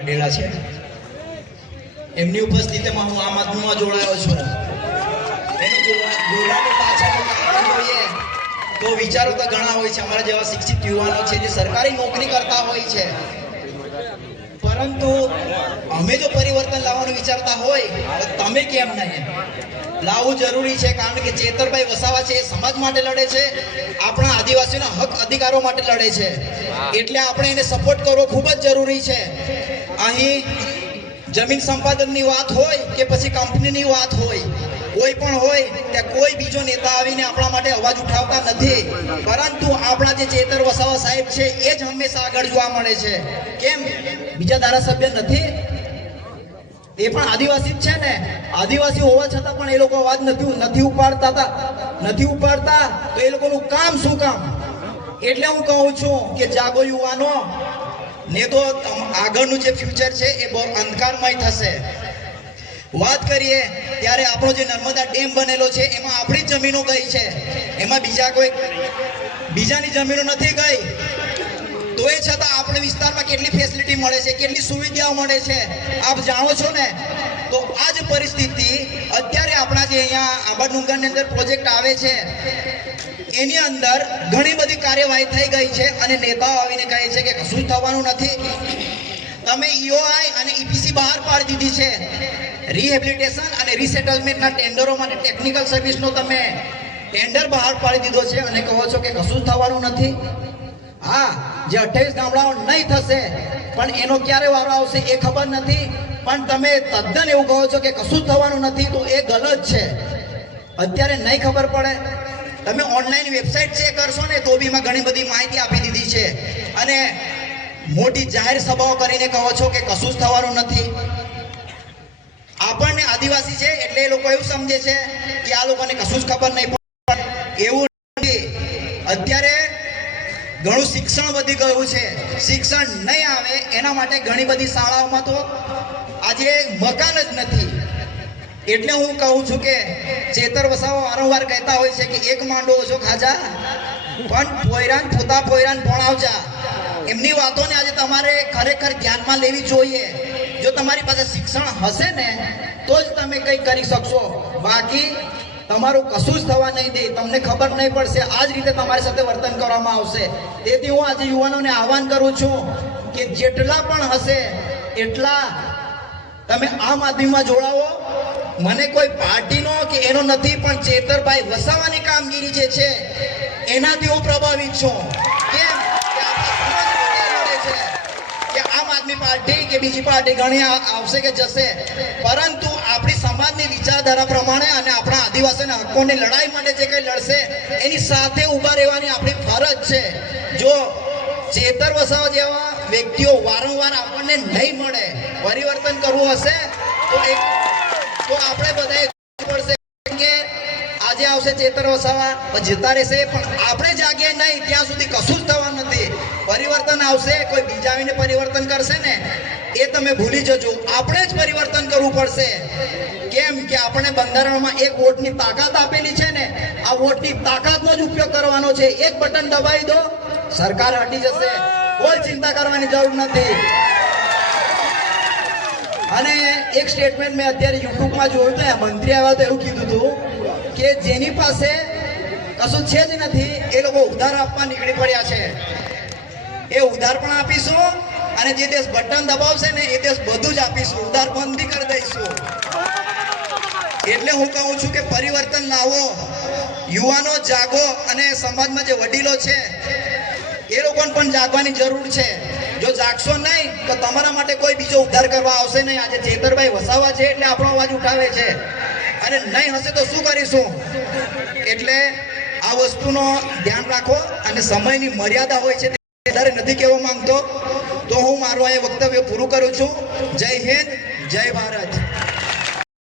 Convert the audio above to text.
ડેલા છે એમની ઉપસ્થિતિમાં હું આમ આદમીમાં જોડાયો છું. એનું જોડાનું પાછળ જોઈએ તો વિચારો તો ઘણા હોય છે. અમારા જેવા શિક્ષિત યુવાનો છે જે સરકારી નોકરી કરતા હોય છે, પરંતુ અમે જો પરિવર્તન લાવવાનું વિચારતા હોય તો તમે કેમ નહીં લાવવું જરૂરી છે. કારણ કે ચેતરભાઈ વસાવા છે એ સમાજ માટે લડે છે, આપણા આદિવાસીઓના હક અધિકારો માટે લડે છે, એટલે આપણે એને સપોર્ટ કરવો ખૂબ જ જરૂરી છે. અહીં જમીન સંપાદનની વાત હોય કે પછી કંપનીની વાત હોય, કોઈ પણ હોય ત્યાં કોઈ બીજો નેતા આવીને આપણા માટે અવાજ ઉઠાવતા નથી, પરંતુ આપણા જે ચેતર વસાવા સાહેબ છે એ જ હંમેશા આગળ જોવા મળે છે. કેમ બીજા ધારાસભ્ય નથી? એ પણ આદિવાસી જ છે ને. આદિવાસી હોવા છતાં પણ એ લોકો અવાજ નથી ઉપાડતા તો એ લોકોનું કામ શું કામ? એટલે હું કહું છું કે જાગો યુવાનો, ને તો આગળનું જે ફ્યુચર છે એ બહુ અંધકારમય થશે. વાત કરીએ ત્યારે આપણો જે નર્મદા ડેમ બનેલો છે એમાં આપણી જમીનો ગઈ છે, એમાં બીજાની જમીનો નથી ગઈ. તો એ છતાં આપણે વિસ્તારમાં કેટલી ફેસિલિટી મળે છે, કેટલી સુવિધાઓ મળે છે આપ જાણો છો ને. તો આ જ પરિસ્થિતિ અત્યારે આપણા જે અહીંયા આંબાડુંગરની અંદર પ્રોજેક્ટ આવે છે એની અંદર ઘણી બધી કાર્યવાહી થઈ ગઈ છે, અને નેતાઓ આવીને કહે છે કે કશું જ થવાનું નથી. તમે ઈઓઆઈ અને ઈપીસી બહાર પાડી દીધી છે, રિહેબિલિટેશન અને રીસેટલમેન્ટના ટેન્ડરો માટે ટેકનિકલ સર્વિસનો તમે ટેન્ડર બહાર પાડી દીધો છે અને કહો છો કે કશું જ થવાનું નથી. હા, જે 28 ગામડાઓ નહીં થશે પણ એનો ક્યારે વારો આવશે એ ખબર નથી, પણ તમે તદ્દન એવું કહો છો કે કશું જ થવાનું નથી, તો એ ગલત છે. અત્યારે નહીં ખબર પડે? તમે ઓનલાઈન વેબસાઇટ ચેક કરશો ને તો બી એમાં ઘણી બધી માહિતી આપી દીધી છે, અને મોટી જાહેર સભાઓ કરીને કહો છો કે કશું જ થવાનું નથી. આપણને આદિવાસી છે એટલે એ લોકો એવું સમજે છે કે આ લોકોને કશું જ ખબર નહીં પડે. એવું નથી. અત્યારે ઘણું શિક્ષણ વધી ગયું છે. શિક્ષણ નહીં આવે એના માટે ઘણી બધી શાળાઓમાં તો આજે મકાન જ નથી. એટલે હું કહું છું કે ચેતર વસાવા વારંવાર કહેતા હોય છે કે એક માંડો ઓછો ખાજા પણ પોતા પોયરાન ભણાવજા. એમની વાતોને આજે તમારે ખરેખર ધ્યાનમાં લેવી જોઈએ. જો તમારી પાસે શિક્ષણ હશે ને તો જ તમે કંઈક કરી શકશો, બાકી તમારું કશું જ થવા નહીં દે. તમને ખબર નહીં પડશે, આ જ રીતે તમારી સાથે વર્તન કરવામાં આવશે. તેથી હું આજે યુવાનોને આહવાન કરું છું કે જેટલા પણ હશે એટલા તમે આમ આદમીમાં જોડાવો. મને કોઈ પાર્ટીનો કે એનો નથી, પણ ચેતરભાઈ વસાવાની કામગીરી જે છે એનાથી હું પ્રભાવિત છું. કેમ કે આમ આદમી પાર્ટી કે બીજી પાર્ટી ઘણી આવશે કે જશે, પરંતુ આપણી સમાજની વિચારધારા પ્રમાણે અને આપણા આદિવાસીના હકોની લડાઈ માટે જે કંઈ લડશે એની સાથે ઊભા રહેવાની આપણી ફરજ છે. જો ચેતર વસાવા જેવા વ્યક્તિઓ વારંવાર આપણને નહીં મળે, પરિવર્તન કરવું હશે તો આપણે બધાએ પડશે કે આજે આવશે ચેતર વસાવા પછી જતા રહેશે, પણ આપણે જાગીએ નહીં ત્યાં સુધી કશું જ થવાનું નથી. પરિવર્તન આવશે, કોઈ બીજા આવીને પરિવર્તન કરશે ને એ તમે ભૂલી જજો. આપણે જ પરિવર્તન કરવું પડશે. કેમ કે આપણે બંધારણમાં એક વોટની તાકાત આપેલી છે ને, આ વોટની તાકાતનો જ ઉપયોગ કરવાનો છે. એક બટન દબાવી દો, સરકાર હટી જશે, કોઈ ચિંતા કરવાની જરૂર નથી. અને એક સ્ટેટમેન્ટ મેં અત્યારે યુટ્યુબમાં જોયું હતું, મંત્રી આવ્યા તો એવું કીધું હતું કે જેની પાસે કશું છે જ નથી એ લોકો ઉધાર આપવા નીકળી પડ્યા છે. એ ઉધાર પણ આપીશું, અને જે દેશ બટન દબાવશે ને એ દેશ બધું જ આપીશું, ઉધાર બંધ બી કરી દઈશું. એટલે હું કહું છું કે પરિવર્તન લાવો, યુવાનો જાગો, અને સમાજમાં જે વડીલો છે એ લોકોને પણ જાગવાની જરૂર છે. જો જાગશો નહીં તો તમારા માટે કોઈ બીજો ઉદ્ધાર કરવા આવશે નહીં. આજે ચેતરભાઈ વસાવા છે એટલે આપણો અવાજ ઉઠાવે છે, અને નહીં હશે તો શું કરીશું? એટલે આ વસ્તુનો ધ્યાન રાખો, અને સમયની મર્યાદા હોય છે વધારે નથી કહેવા માંગતો, તો હું મારું આ વક્તવ્ય પૂરું કરું છું. જય હિન્દ, જય ભારત.